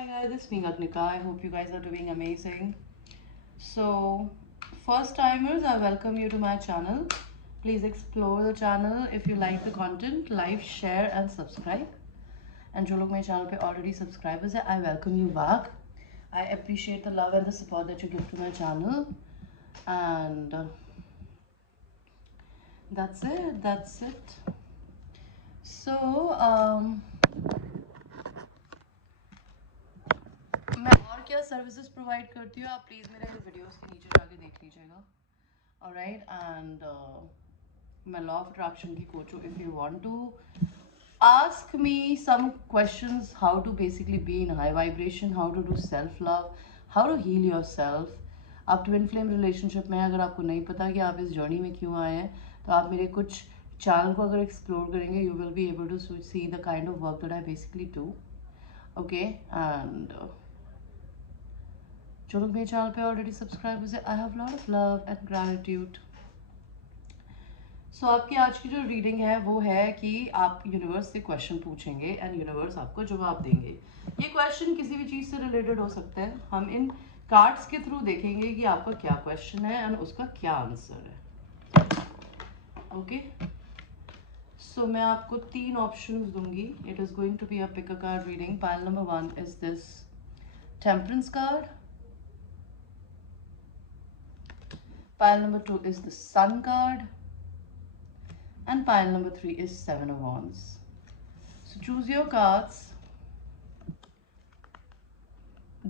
Hi guys, it's me Agnika. I hope you guys are doing amazing. So, first timers, I welcome you to my channel. Please explore the channel. If you like the content, like, share and subscribe. And जो लोग मेरे channel पे already subscribers हैं, I welcome you back. I appreciate the love and the support that you give to my channel. And that's it. That's it. So, मैं और क्या services provide करती हूँ आप प्लीज़ मेरे वीडियोस के नीचे जाके देख लीजिएगा. ऑलराइट एंड मैं लॉ ऑफ अट्रैक्शन की कोच हूँ. If you want to ask me some questions, how to basically be in high vibration, how to do self love, how to heal yourself. आप twin flame relationship में अगर आपको नहीं पता कि आप इस जर्नी में क्यों आए हैं, तो आप मेरे कुछ चैनल को अगर एक्सप्लोर करेंगे, you will be able to see the kind of work that I basically do. Okay, and जो लोग मेरे चैनल पे ऑलरेडी सब्सक्राइबर्स है, I have lot of love and gratitude. So आपकी आज की जो रीडिंग है वो है कि आप यूनिवर्स से क्वेश्चन पूछेंगे एंड यूनिवर्स आपको जवाब देंगे. ये क्वेश्चन किसी भी चीज़ से रिलेटेड हो सकता है. हम इन कार्ड्स के थ्रू देखेंगे कि आपका क्या क्वेश्चन है एंड उसका क्या आंसर है. ओके, सो मैं आपको 3 ऑप्शंस दूंगी. It is going to be a pick a card reading. Pile number 1 is this temperance card. Pile number 2 is the Sun card. And pile number 3 is 7 of Wands. So choose your cards.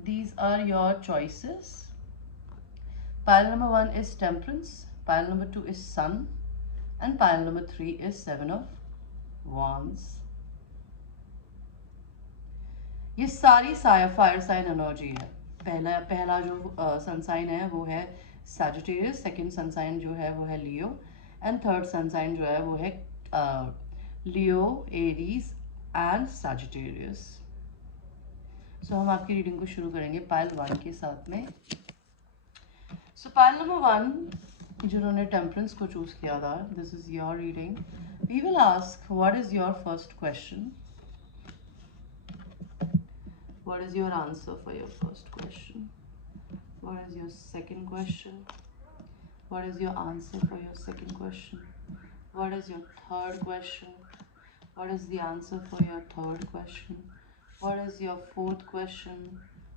These are your choices. Pile number 1 is Temperance. Pile number 2 is Sun. And pile number 3 is 7 of Wands. ये सारी fire sign energy है. पहला जो sun sign है वो है Sagittarius. Second sun sign जो है वो है लियो. एंड थर्ड सन साइन जो है वो है लियो, एरीज एंड सैजिटेरियस. सो हम आपकी रीडिंग को शुरू करेंगे पाइल 1 के साथ में. सो पाइल नंबर 1 जिन्होंने टेम्परेंस को चूज किया था, this is your reading. We will ask what is your first question. What is your answer for your first question? What is your second question? What is your answer for your second question? What is your third question? What is the answer for your third question? What is your fourth question?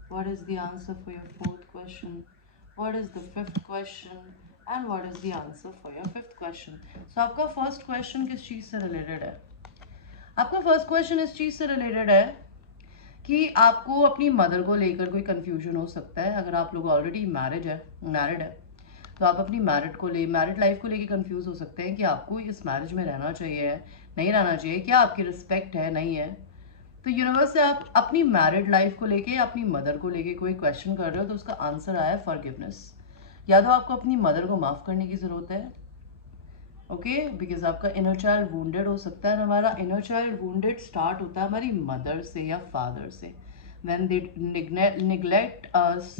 What is the answer for your fourth question? What is the fifth question? And what is the answer for your fifth question? So आपका first question किस चीज़ से related है? आपका first question इस चीज़ से related है कि आपको अपनी मदर को लेकर कोई कंफ्यूजन हो सकता है. अगर आप लोग ऑलरेडी मैरिड है तो आप अपनी मैरिड लाइफ को लेकर कंफ्यूज हो सकते हैं कि आपको इस मैरिज में रहना चाहिए, नहीं रहना चाहिए, क्या आपकी रिस्पेक्ट है, नहीं है. तो यूनिवर्स से आप अपनी मैरिड लाइफ को लेके, अपनी मदर को लेके कोई क्वेश्चन कर रहे हो, तो उसका आंसर आया फॉरगिवनेस. या तो आपको अपनी मदर को माफ़ करने की ज़रूरत है. ओके, बिकॉज आपका इनर चाइल्ड वुंडेड हो सकता है. हमारा इनर चाइल्ड वुंडेड स्टार्ट होता है हमारी मदर से या फादर से. व्हेन दे निगलेक्ट अस,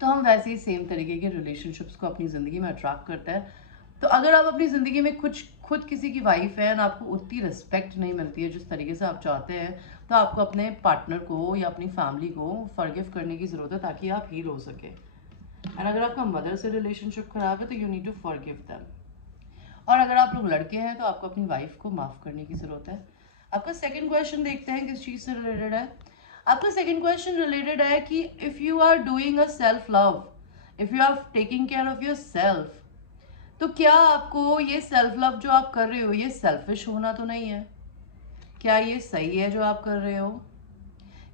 तो हम वैसे ही सेम तरीके के रिलेशनशिप्स को अपनी ज़िंदगी में अट्रैक्ट करते हैं. तो अगर आप अपनी ज़िंदगी में खुद किसी की वाइफ है और आपको उतनी रिस्पेक्ट नहीं मिलती है जिस तरीके से आप चाहते हैं, तो आपको अपने पार्टनर को या अपनी फैमिली को फॉरगिव करने की ज़रूरत है ताकि आप हील हो सके. एंड अगर आपका मदर से रिलेशनशिप खराब है तो you need to forgive them. और अगर आप लोग लड़के हैं तो आपको अपनी वाइफ को माफ़ करने की ज़रूरत है. आपका सेकंड क्वेश्चन देखते हैं किस चीज़ से रिलेटेड है. आपका सेकंड क्वेश्चन रिलेटेड है कि if you are doing a self love, if you are taking care of your self, तो क्या आपको ये सेल्फ लव जो आप कर रहे हो ये सेल्फिश होना तो नहीं है? क्या ये सही है जो आप कर रहे हो?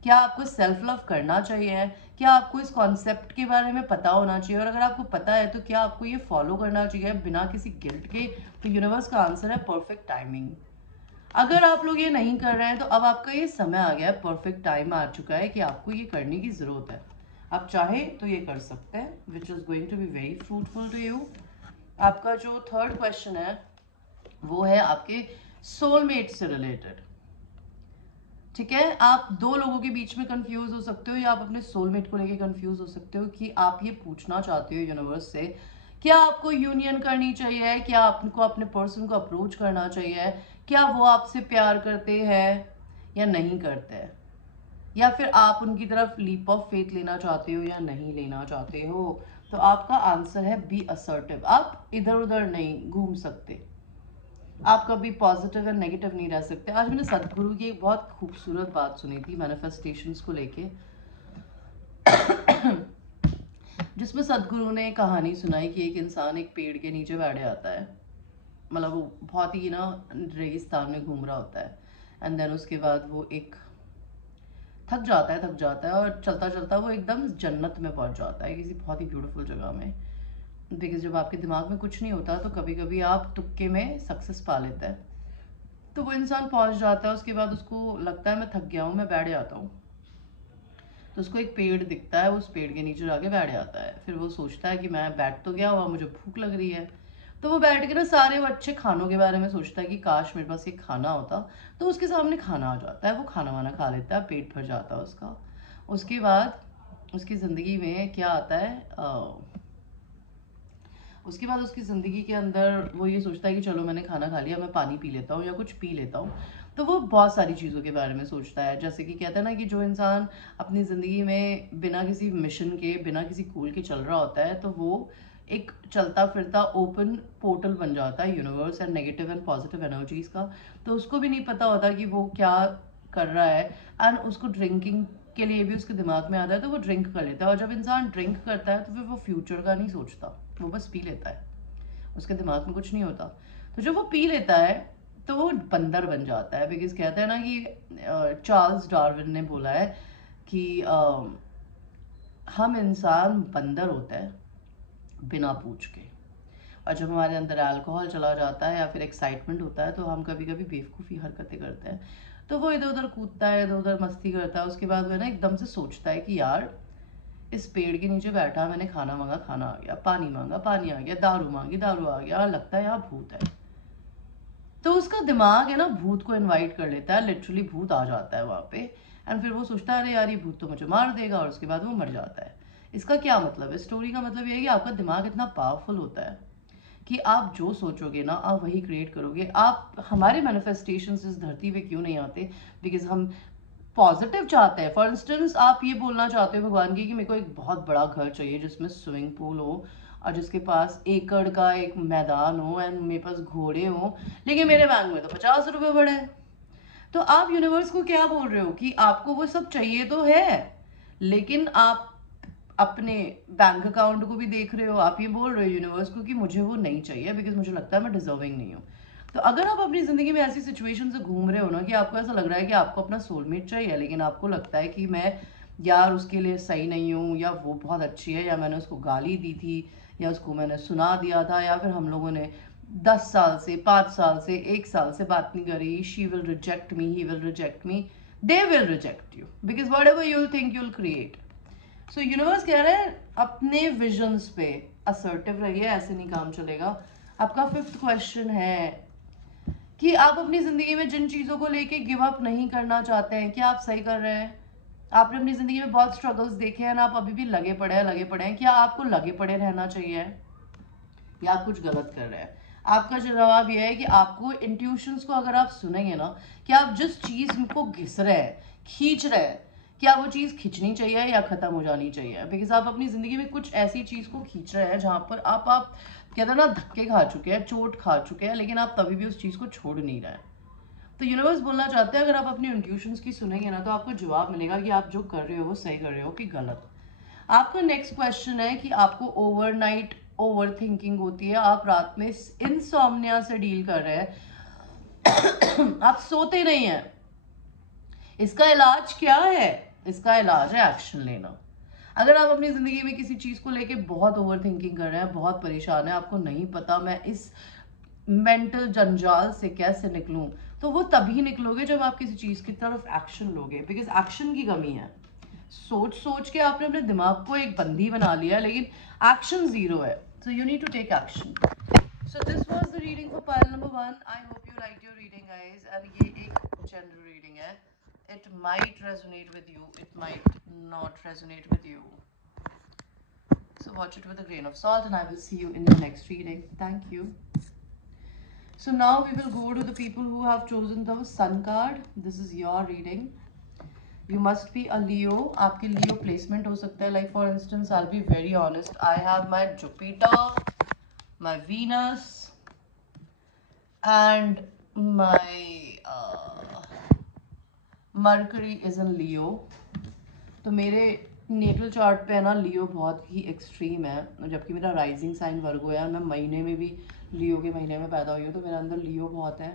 क्या आपको सेल्फ लव करना चाहिए? क्या आपको इस कॉन्सेप्ट के बारे में पता होना चाहिए? और अगर आपको पता है तो क्या आपको ये फॉलो करना चाहिए बिना किसी गिल्ट के? तो यूनिवर्स का आंसर है परफेक्ट टाइमिंग. अगर आप लोग ये नहीं कर रहे हैं तो अब आपका ये समय आ गया है, परफेक्ट टाइम आ चुका है कि आपको ये करने की ज़रूरत है. आप चाहें तो ये कर सकते हैं, which is going to be very fruitful to you. आपका जो थर्ड क्वेश्चन है वो है आपके सोलमेट से रिलेटेड. ठीक है, आप दो लोगों के बीच में कंफ्यूज हो सकते हो या आप अपने सोलमेट को लेके कंफ्यूज हो सकते हो कि आप ये पूछना चाहते हो यूनिवर्स से, क्या आपको यूनियन करनी चाहिए, क्या आपको अपने पर्सन को अप्रोच करना चाहिए, क्या वो आपसे प्यार करते हैं या नहीं करते हैं. या फिर आप उनकी तरफ लीप ऑफ फेथ लेना चाहते हो या नहीं लेना चाहते हो। तो आपका आंसर है बी असर्टिव। आप इधर उधर नहीं घूम सकते, आप कभी पॉजिटिव और नेगेटिव नहीं रह सकते। आज मैंने सदगुरु की एक बहुत खूबसूरत बात सुनी थी मैनिफेस्टेशंस को लेके, जिसमें सदगुरु ने एक कहानी सुनाई कि एक इंसान एक पेड़ के नीचे बैठ जाता है, मतलब वो बहुत ही ना रेगिस्तान में घूम रहा होता है, एंड देन उसके बाद वो एक थक जाता है और चलता चलता वो एकदम जन्नत में पहुंच जाता है, किसी बहुत ही ब्यूटीफुल जगह में। बिकॉज जब आपके दिमाग में कुछ नहीं होता तो कभी कभी आप तुक्के में सक्सेस पा लेते हैं। तो वो इंसान पहुंच जाता है, उसके बाद उसको लगता है मैं थक गया हूँ, मैं बैठ जाता हूँ। तो उसको एक पेड़ दिखता है, उस पेड़ के नीचे जाके बैठ जाता है। फिर वो सोचता है कि मैं बैठ तो गया हुआ, मुझे भूख लग रही है। तो वो बैठ के ना सारे वो अच्छे खानों के बारे में सोचता है कि काश मेरे पास ये खाना होता। तो उसके सामने खाना आ जाता है, वो खाना वाना खा लेता है, पेट भर जाता है उसका। उसके बाद उसकी ज़िंदगी में क्या आता है, उसके बाद उसकी ज़िंदगी के अंदर वो ये सोचता है कि चलो मैंने खाना खा लिया, मैं पानी पी लेता हूँ या कुछ पी लेता हूँ। तो वो बहुत सारी चीज़ों के बारे में सोचता है, जैसे कि कहता है ना कि जो इंसान अपनी ज़िंदगी में बिना किसी मिशन के, बिना किसी गोल के चल रहा होता है, तो वो एक चलता फिरता ओपन पोर्टल बन जाता है universe and negative and positive energies का। तो उसको भी नहीं पता होता कि वो क्या कर रहा है, एंड उसको ड्रिंकिंग के लिए भी उसके दिमाग में आता है तो वो ड्रिंक कर लेता है। और जब इंसान ड्रिंक करता है तो फिर वो फ्यूचर का नहीं सोचता, वो बस पी लेता है, उसके दिमाग में कुछ नहीं होता। तो जब वो पी लेता है तो वो बंदर बन जाता है। बिकॉज कहते हैं ना कि चार्ल्स डार्विन ने बोला है कि हम इंसान बंदर होते हैं बिना पूछ के, और जब हमारे अंदर अल्कोहल चला जाता है या फिर एक्साइटमेंट होता है तो हम कभी कभी बेवकूफ़ी हरकतें करते हैं। तो वो इधर उधर कूदता है, इधर उधर मस्ती करता है, उसके बाद वो ना एकदम से सोचता है कि यार इस पेड़ के नीचे बैठा, मैंने खाना मांगा, खाना आ गया, पानी मांगा, पानी आ गया, दारू मांगी, दारू आ गया, लगता है यहाँ भूत है। तो उसका दिमाग है ना भूत को इनवाइट कर लेता है, लिटरली भूत आ जाता है वहाँ पे। एंड फिर वो सोचता है अरे यार ये भूत तो मुझे मार देगा, और उसके बाद वो मर जाता है। इसका क्या मतलब है, स्टोरी का मतलब ये है कि आपका दिमाग इतना पावरफुल होता है कि आप जो सोचोगे ना आप वही क्रिएट करोगे। आप हमारे मैनिफेस्टेशंस इस धरती पे क्यों नहीं आते, बिकॉज हम पॉजिटिव चाहते हैं। फॉर इंस्टेंस आप ये बोलना चाहते हो भगवान की कि मेरे को एक बहुत बड़ा घर चाहिए जिसमें स्विमिंग पूल हो और जिसके पास एकड़ का एक मैदान हो एंड मेरे पास घोड़े हो, लेकिन मेरे बैंक में तो 50 रुपए पड़े हैं। तो आप यूनिवर्स को क्या बोल रहे हो कि आपको वो सब चाहिए तो है, लेकिन आप अपने बैंक अकाउंट को भी देख रहे हो। आप ये बोल रहे हो यूनिवर्स को कि मुझे वो नहीं चाहिए बिकॉज मुझे लगता है मैं डिजर्विंग नहीं हूँ। तो अगर आप अपनी जिंदगी में ऐसी सिचुएशन से घूम रहे हो ना कि आपको ऐसा लग रहा है कि आपको अपना सोलमेट चाहिए, लेकिन आपको लगता है कि मैं यार उसके लिए सही नहीं हूँ, या वो बहुत अच्छी है, या मैंने उसको गाली दी थी, या उसको मैंने सुना दिया था, या फिर हम लोगों ने 10 साल से, 5 साल से, 1 साल से बात नहीं करी, she will reject me, he will reject me, they will reject you because what ever you'll think you'll create. So universe कह रहा है अपने विजन्स पे असर्टिव रहिए, ऐसे नहीं काम चलेगा। आपका 5th क्वेश्चन है कि आप अपनी जिंदगी में जिन चीजों को लेके गिव अप नहीं करना चाहते हैं, क्या आप सही कर रहे हैं? आपने अपनी जिंदगी में बहुत स्ट्रगल्स देखे हैं ना, आप अभी भी लगे पड़े हैं, क्या आपको लगे पड़े रहना चाहिए या आप कुछ गलत कर रहे हैं? आपका जवाब यह है कि आपको इंट्यूशंस को अगर आप सुनेंगे ना, कि आप जिस चीज को घिस रहे हैं, खींच रहे हैं, क्या वो चीज खींचनी चाहिए या खत्म हो जानी चाहिए? बिकॉज आप अपनी जिंदगी में कुछ ऐसी चीज को खींच रहे हैं जहां पर आप कहते हैं ना धक्के खा चुके हैं, चोट खा चुके हैं, लेकिन आप तभी भी उस चीज को छोड़ नहीं रहे हैं। तो यूनिवर्स बोलना चाहते हैं अगर आप अपनी इंट्यूशंस की सुनेंगे ना तो आपको जवाब मिलेगा कि आप जो कर रहे हो वो सही कर रहे हो कि गलत। आपका नेक्स्ट क्वेश्चन है कि आपको ओवरनाइट ओवर थिंकिंग होती है, आप रात में इनसोम्निया से डील कर रहे हैं आप सोते नहीं हैं। इसका इलाज क्या है? इसका इलाज है एक्शन लेना। अगर आप अपनी जिंदगी में किसी चीज को लेके बहुत ओवर थिंकिंग कर रहे हैं, बहुत परेशान है, आपको नहीं पता मैं इस मेंटल जंजाल से कैसे निकलूं, तो वो तभी निकलोगे जब आप किसी चीज की तरफ एक्शन लोगे, बिकॉज एक्शन की कमी है। सोच सोच के आपने अपने दिमाग को एक बंदी बना लिया, लेकिन एक्शन जीरो है। So you need to take action. So this was the reading for pile number 1। I hope you like your reading guys, and ये एक जनरल रीडिंग है। It might resonate with you, it might not resonate with you. So watch it with a grain of salt, and I will see you in your next reading. Thank you. So now we will go to the people who have chosen the Sun card. This is your reading. You must be a Leo. आपकी Leo placement हो सकता है. Like for instance I be very honest, I have my Jupiter, my Venus and my Mercury is in Leo. तो मेरे natal chart पे है ना लियो बहुत ही एक्सट्रीम है, जबकि मेरा राइजिंग साइन वर्गो है. मैं महीने में भी लियो के महीने में पैदा हुई हूँ, तो मेरे अंदर लियो बहुत है.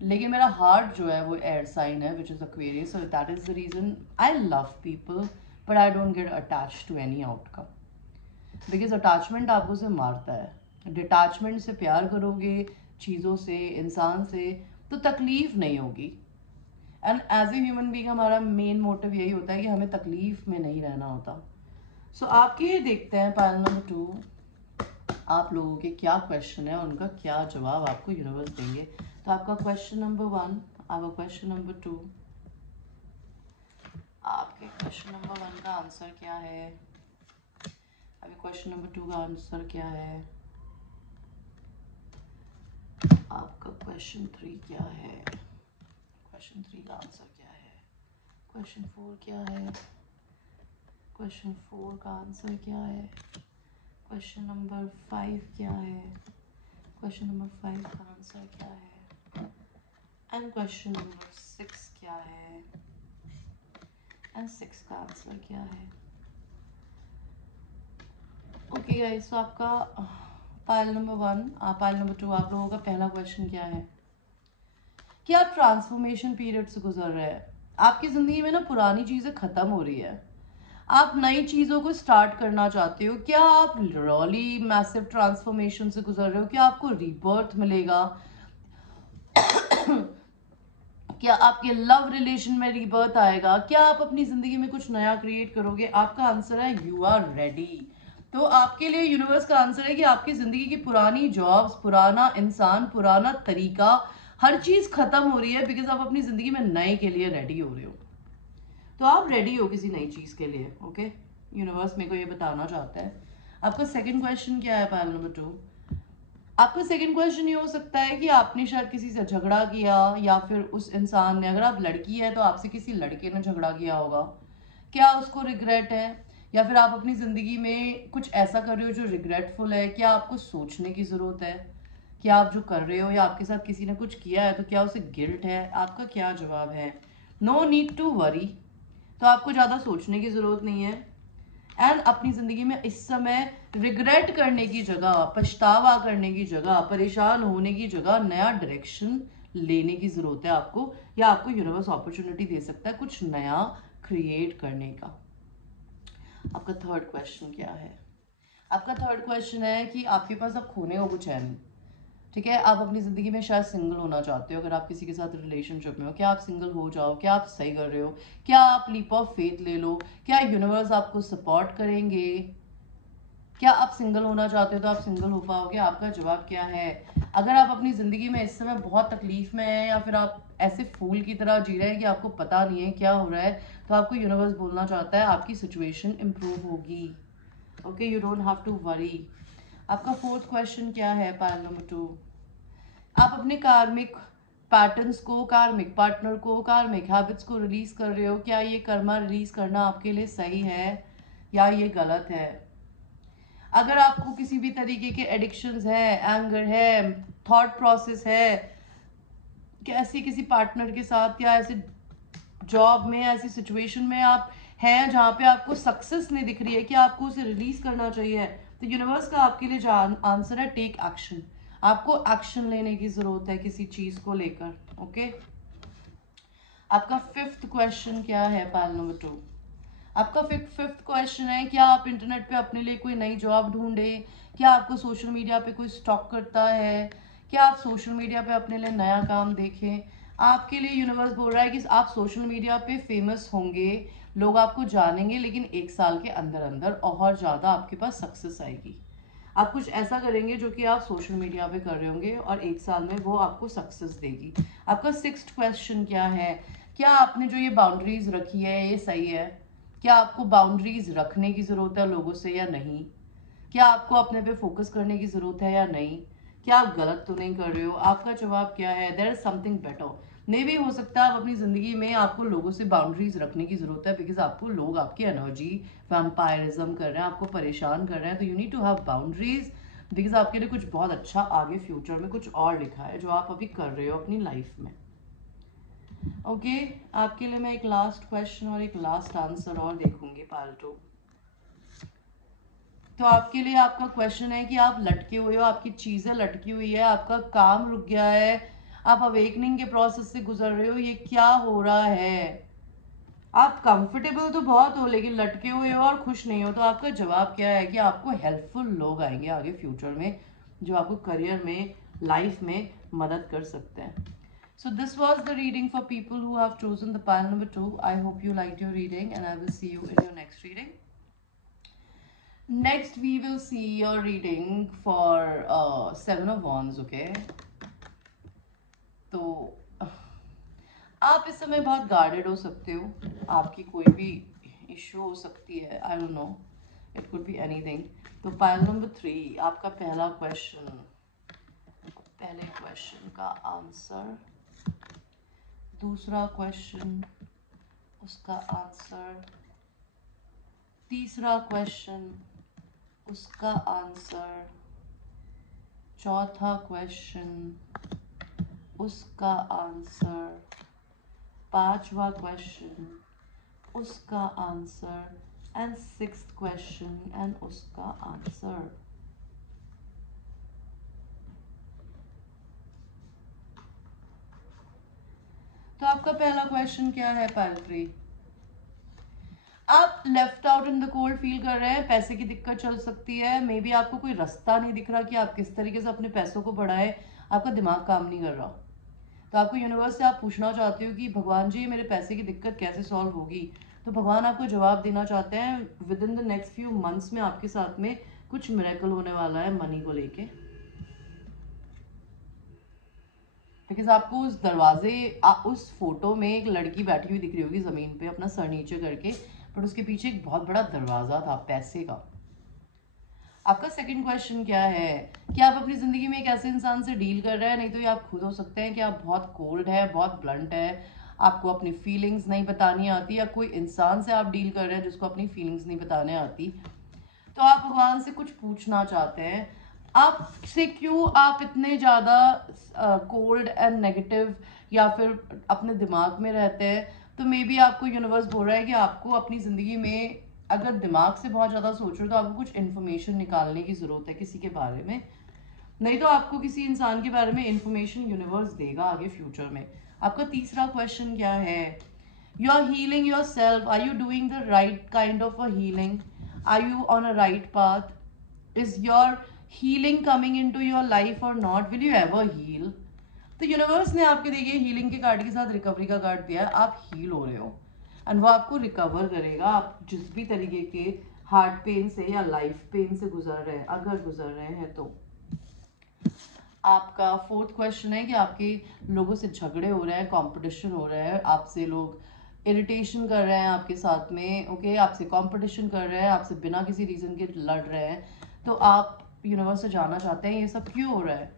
लेकिन मेरा हार्ट जो है वो एयर साइन है, which is Aquarius. So that is the reason I love people but I don't get attach to any outcome, because attachment आपको से मारता है. डिटैचमेंट से प्यार करोगे चीज़ों से, इंसान से, तो तकलीफ नहीं होगी. And as a human being हमारा मेन मोटिव यही होता है कि हमें तकलीफ में नहीं रहना होता. सो आपके देखते हैं पायल नंबर 2 आप लोगों के क्या क्वेश्चन है, उनका क्या जवाब आपको यूनिवर्स देंगे. तो आपका क्वेश्चन नंबर 1, आपका क्वेश्चन नंबर 2, आपके क्वेश्चन नंबर 1 का आंसर क्या है, अभी क्वेश्चन नंबर 2 का आंसर क्या है, आपका क्वेश्चन 3 क्या है, क्वेश्चन 3 का आंसर क्या है, क्वेश्चन 4 क्या है, क्वेश्चन 4 का आंसर क्या है, क्वेश्चन नंबर 5 क्या है, क्वेश्चन नंबर 5 का आंसर क्या है, एंड क्वेश्चन नंबर 6 क्या है, एंड 6 का आंसर क्या है. ओके गाइस, तो आपका पायल नंबर 1, पायल नंबर 2, आप लोगों का पहला क्वेश्चन क्या है कि आप ट्रांसफॉर्मेशन पीरियड से गुजर रहे हैं. आपकी जिंदगी में ना पुरानी चीजें खत्म हो रही है, आप नई चीजों को स्टार्ट करना चाहते हो. क्या आप रियली मैसिव ट्रांसफॉर्मेशन से गुजर रहे हो? क्या आपको रीबर्थ मिलेगा? क्या आपके लव रिलेशन में रीबर्थ आएगा? क्या आप अपनी जिंदगी में कुछ नया क्रिएट करोगे? आपका आंसर है यू आर रेडी. तो आपके लिए यूनिवर्स का आंसर है कि आपकी जिंदगी की पुरानी जॉब्स, पुराना इंसान, पुराना तरीका, हर चीज खत्म हो रही है, बिकॉज आप अपनी जिंदगी में नए के लिए रेडी हो रहे हो. तो आप रेडी हो किसी नई चीज के लिए. ओके, यूनिवर्स मेरे को ये बताना चाहता है. आपका सेकंड क्वेश्चन क्या है पायल नंबर 2? आपका सेकंड क्वेश्चन ये हो सकता है कि आपने शायद किसी से झगड़ा किया, या फिर उस इंसान ने, अगर आप लड़की है तो आपसे किसी लड़के ने झगड़ा किया होगा. क्या उसको रिग्रेट है, या फिर आप अपनी जिंदगी में कुछ ऐसा कर रहे हो जो रिग्रेटफुल है? क्या आपको सोचने की जरूरत है कि आप जो कर रहे हो, या आपके साथ किसी ने कुछ किया है तो क्या उसे गिल्ट है? आपका क्या जवाब है? No need to worry. तो आपको ज़्यादा सोचने की ज़रूरत नहीं है. एंड अपनी ज़िंदगी में इस समय रिग्रेट करने की जगह, पछतावा करने की जगह, परेशान होने की जगह नया डायरेक्शन लेने की ज़रूरत है आपको, या आपको यूनिवर्स अपॉर्चुनिटी दे सकता है कुछ नया क्रिएट करने का. आपका थर्ड क्वेश्चन क्या है? आपका थर्ड क्वेश्चन है कि आपके पास अब खोने को कुछ है नहीं. ठीक है, आप अपनी ज़िंदगी में शायद सिंगल होना चाहते हो. अगर आप किसी के साथ रिलेशनशिप में हो, क्या आप सिंगल हो जाओ? क्या आप सही कर रहे हो? क्या आप लीप ऑफ फेथ ले लो? क्या यूनिवर्स आपको सपोर्ट करेंगे? क्या आप सिंगल होना चाहते हो तो आप सिंगल हो पाओगे? आपका जवाब क्या है? अगर आप अपनी ज़िंदगी में इस समय बहुत तकलीफ में हैं, या फिर आप ऐसे फूल की तरह जी रहे हैं कि आपको पता नहीं है क्या हो रहा है, तो आपको यूनिवर्स बोलना चाहता है आपकी सिचुएशन इम्प्रूव होगी. Okay, you don't have to worry. आपका फोर्थ क्वेश्चन क्या है पायल नंबर 2? आप अपने कार्मिक पैटर्न्स को, कार्मिक पार्टनर को, कार्मिक हैबिट्स को रिलीज कर रहे हो. क्या ये कर्मा रिलीज करना आपके लिए सही है या ये गलत है? अगर आपको किसी भी तरीके के एडिक्शंस है, एंगर है, थॉट प्रोसेस है कि ऐसी किसी पार्टनर के साथ, या ऐसे जॉब में, ऐसी सिचुएशन में आप हैं जहाँ पे आपको सक्सेस नहीं दिख रही है, कि आपको उसे रिलीज करना चाहिए, तो यूनिवर्स का आपके लिए आंसर है टेक एक्शन. आपको एक्शन लेने की जरूरत है किसी चीज को लेकर. ओके, आपका फिफ्थ क्वेश्चन क्या है पायल नंबर 2? आपका फिफ्थ क्वेश्चन है क्या आप इंटरनेट पे अपने लिए कोई नई जॉब ढूंढे? क्या आपको सोशल मीडिया पे कोई स्टॉक करता है? क्या आप सोशल मीडिया पे अपने लिए नया काम देखें? आपके लिए यूनिवर्स बोल रहा है कि आप सोशल मीडिया पे फेमस होंगे, लोग आपको जानेंगे, लेकिन 1 साल के अंदर अंदर और ज़्यादा आपके पास सक्सेस आएगी. आप कुछ ऐसा करेंगे जो कि आप सोशल मीडिया पे कर रहे होंगे, और 1 साल में वो आपको सक्सेस देगी. आपका सिक्स्थ क्वेश्चन क्या है? क्या आपने जो ये बाउंड्रीज रखी है ये सही है? क्या आपको बाउंड्रीज रखने की ज़रूरत है लोगों से या नहीं? क्या आपको अपने पे फोकस करने की ज़रूरत है या नहीं? क्या आप गलत तो नहीं कर रहे हो? आपका जवाब क्या है? There is something better. नहीं भी हो सकता है आप अपनी ज़िंदगी में आपको लोगों से बाउंड्रीज रखने की ज़रूरत है, बिकॉज आपको लोग आपकी एनर्जी वैम्पायरिज्म कर रहे हैं, आपको परेशान कर रहे हैं, तो you need to have boundaries, because आपके लिए कुछ बहुत अच्छा आगे फ्यूचर में कुछ और लिखा है जो आप अभी कर रहे हो अपनी लाइफ में। ओके आपके लिए मैं एक लास्ट क्वेश्चन और एक लास्ट आंसर और देखूंगी पाल्टू। तो आपके लिए आपका क्वेश्चन है कि आप लटके हुए हो, आपकी चीजें लटकी हुई है, आपका काम रुक गया है, आप अवेकनिंग के प्रोसेस से गुजर रहे हो, ये क्या हो रहा है? आप कंफर्टेबल तो बहुत हो लेकिन लटके हुए हो और खुश नहीं हो। तो आपका जवाब क्या है कि आपको हेल्पफुल लोग आएंगे आगे फ्यूचर में जो आपको करियर में, लाइफ में मदद कर सकते हैं। So this was the reading for people who have chosen the pile number 2. I hope you liked your reading and I will see you in your next reading. Next we will see your reading for Seven of Wands, okay? तो आप इस समय बहुत guarded हो सकते हो, आपकी कोई भी इश्यू हो सकती है, I don't know, it could be anything. तो पाइल नंबर 3 आपका पहला क्वेश्चन, पहले क्वेश्चन का आंसर, दूसरा क्वेश्चन उसका आंसर, तीसरा क्वेश्चन उसका आंसर, चौथा क्वेश्चन उसका आंसर, पांचवा क्वेश्चन उसका answer, and sixth question and उसका आंसर। तो आपका पहला क्वेश्चन क्या है पाइल 3? आप left out in the cold feel कर रहे हैं, पैसे की दिक्कत चल सकती है, मे बी आपको कोई रास्ता नहीं दिख रहा कि आप किस तरीके से अपने पैसों को बढ़ाएं, आपका दिमाग काम नहीं कर रहा। तो आपको यूनिवर्स से आप पूछना चाहते हो कि भगवान जी मेरे पैसे की दिक्कत कैसे सॉल्व होगी। तो भगवान आपको जवाब देना चाहते हैं with in the next few months में आपके साथ में कुछ मिरेकल होने वाला है मनी को लेके, बिकॉज आपको उस दरवाजे, उस फोटो में एक लड़की बैठी हुई दिख रही होगी जमीन पे अपना सर नीचे करके, बट उसके पीछे एक बहुत बड़ा दरवाजा था पैसे का। आपका सेकंड क्वेश्चन क्या है कि आप अपनी जिंदगी में एक ऐसे इंसान से डील कर रहे हैं, नहीं तो ये आप खुद हो सकते हैं कि आप बहुत कोल्ड है, बहुत ब्लंट है, आपको अपनी फीलिंग्स नहीं बतानी आती, या कोई इंसान से आप डील कर रहे हैं जिसको अपनी फीलिंग्स नहीं बताने आती। तो आप भगवान से कुछ पूछना चाहते हैं, आपसे क्यों आप इतने ज़्यादा कोल्ड एंड नेगेटिव या फिर अपने दिमाग में रहते हैं। तो मे बी आपको यूनिवर्स बोल रहा है कि आपको अपनी ज़िंदगी में अगर दिमाग से बहुत ज़्यादा सोच रहे हो तो आपको कुछ इन्फॉर्मेशन निकालने की ज़रूरत है किसी के बारे में, नहीं तो आपको किसी इंसान के बारे में इन्फॉर्मेशन यूनिवर्स देगा आगे फ्यूचर में। आपका तीसरा क्वेश्चन क्या है? You are healing your self, are you doing the right kind of a healing, are you on a right path, is your healing coming in to your life और not, will you ever heal. तो universe ने आपके देखिए healing के card के साथ recovery का card दिया है, आप हील हो रहे हो एंड वो आपको रिकवर करेगा। आप जिस भी तरीके के हार्ट पेन से या लाइफ पेन से गुजर रहे हैं, अगर गुजर रहे हैं तो। आपका फोर्थ क्वेश्चन है कि आपके लोगों से झगड़े हो रहे हैं, कंपटीशन हो रहा है, आपसे लोग इरिटेशन कर रहे हैं आपके साथ में, ओके, आपसे कंपटीशन कर रहे हैं, आपसे बिना किसी रीजन के लड़ रहे हैं, तो आप यूनिवर्स से जानना चाहते हैं ये सब क्यों हो रहा है।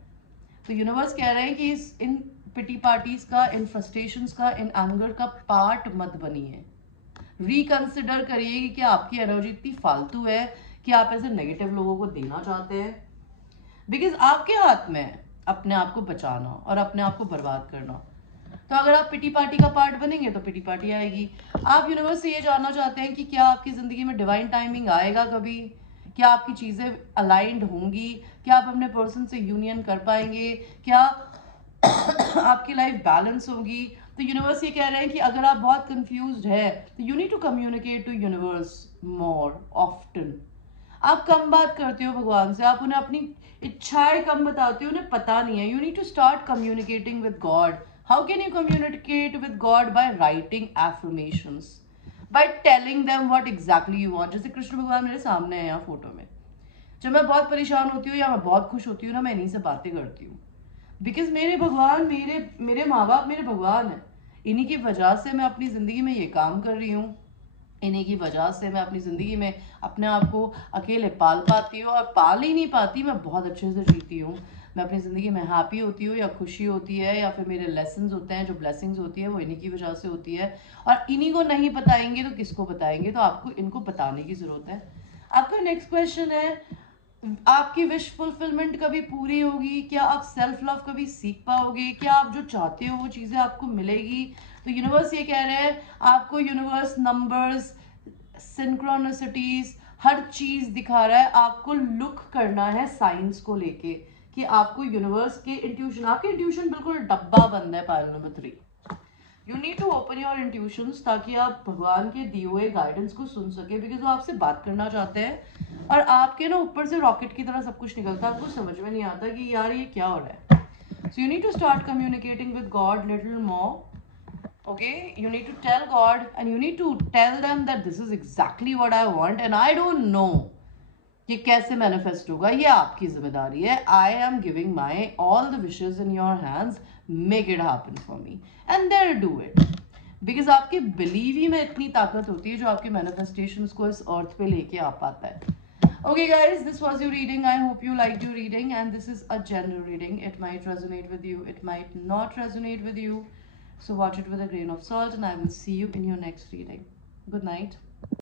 तो यूनिवर्स कह रहे हैं कि इन पिटी पार्टीज का, इन फ्रस्ट्रेशंस का, इन एंगर का पार्ट मत बनिए, रिकंसिडर करिए कि आपकी एनर्जी इतनी फालतू है कि आप ऐसे नेगेटिव लोगों को देना चाहते हैं, बिकॉज आपके हाथ में है अपने आप को बचाना और अपने आप को बर्बाद करना। तो अगर आप पिटी पार्टी का पार्ट बनेंगे तो पिटी पार्टी आएगी। आप यूनिवर्स से ये जानना चाहते हैं कि क्या आपकी जिंदगी में डिवाइन टाइमिंग आएगा कभी, क्या आपकी चीजें अलाइंड होंगी, क्या आप अपने पर्सन से यूनियन कर पाएंगे, क्या आपकी लाइफ बैलेंस होगी। तो यूनिवर्स ये कह रहे हैं कि अगर आप बहुत कंफ्यूज्ड है तो you need to communicate to universe more often. आप कम बात करते हो भगवान से, आप उन्हें अपनी इच्छाएं कम बताते हो, उन्हें पता नहीं है। You need to start communicating with God. How can you communicate with God? By writing affirmations, by telling them what exactly you want. जैसे कृष्ण भगवान मेरे सामने है यहाँ फोटो में, जब मैं बहुत परेशान होती हूँ या मैं बहुत खुश होती हूँ ना, मैं इन्हीं से बातें करती हूँ, बिकॉज मेरे भगवान, मेरे माँ बाप मेरे भगवान है। इन्हीं की वजह से मैं अपनी जिंदगी में ये काम कर रही हूँ, इन्हीं की वजह से मैं अपनी ज़िंदगी में अपने आप को अकेले पाल पाती हूँ, और पाल ही नहीं पाती, मैं बहुत अच्छे से जीती हूँ। मैं अपनी ज़िंदगी में हैप्पी होती हूँ या खुशी होती है, या फिर मेरे लेसन्स होते हैं, जो ब्लेसिंग्स होती है वो इन्हीं की वजह से होती है। और इन्हीं को नहीं बताएंगे तो किसको बताएंगे? तो आपको इनको बताने की ज़रूरत है। आपका नेक्स्ट क्वेश्चन है, आपकी विश फुलफिलमेंट कभी पूरी होगी? क्या आप सेल्फ लव कभी सीख पाओगे? क्या आप जो चाहते हो वो चीज़ें आपको मिलेगी? तो यूनिवर्स ये कह रहे हैं आपको, यूनिवर्स नंबर्स, सिंक्रोनिसिटीज, हर चीज दिखा रहा है। आपको लुक करना है साइंस को लेके कि आपको यूनिवर्स के इंट्यूशन, आपके इंट्यूशन बिल्कुल डब्बा बंद है। Pile number 3, you need to open your intuitions ताकि आप भगवान के दिए हुए गाइडेंस को सुन सके, बिकॉज वो आपसे बात करना चाहते हैं। और आपके ना ऊपर से रॉकेट की तरह सब कुछ निकलता है, आपको समझ में नहीं आता कि यार ये क्या हो रहा है। So you need to start communicating with God little more. Okay, you need to tell God and you need to tell them that this is exactly what I want and I don't know कि कैसे manifest होगा, ये आपकी जिम्मेदारी है. I am giving my all the wishes in your hands, make it happen for me and there do it. Because आपके believe ही में इतनी ताकत होती है जो आपकी मैनिफेस्टेशंस को इस अर्थ पे लेके आ पाता है. Okay guys, this was your reading. I hope you liked your reading, and this is a general reading. It might resonate with you, it might not resonate with you. So watch it with a grain of salt, and I will see you in your next reading. Good night.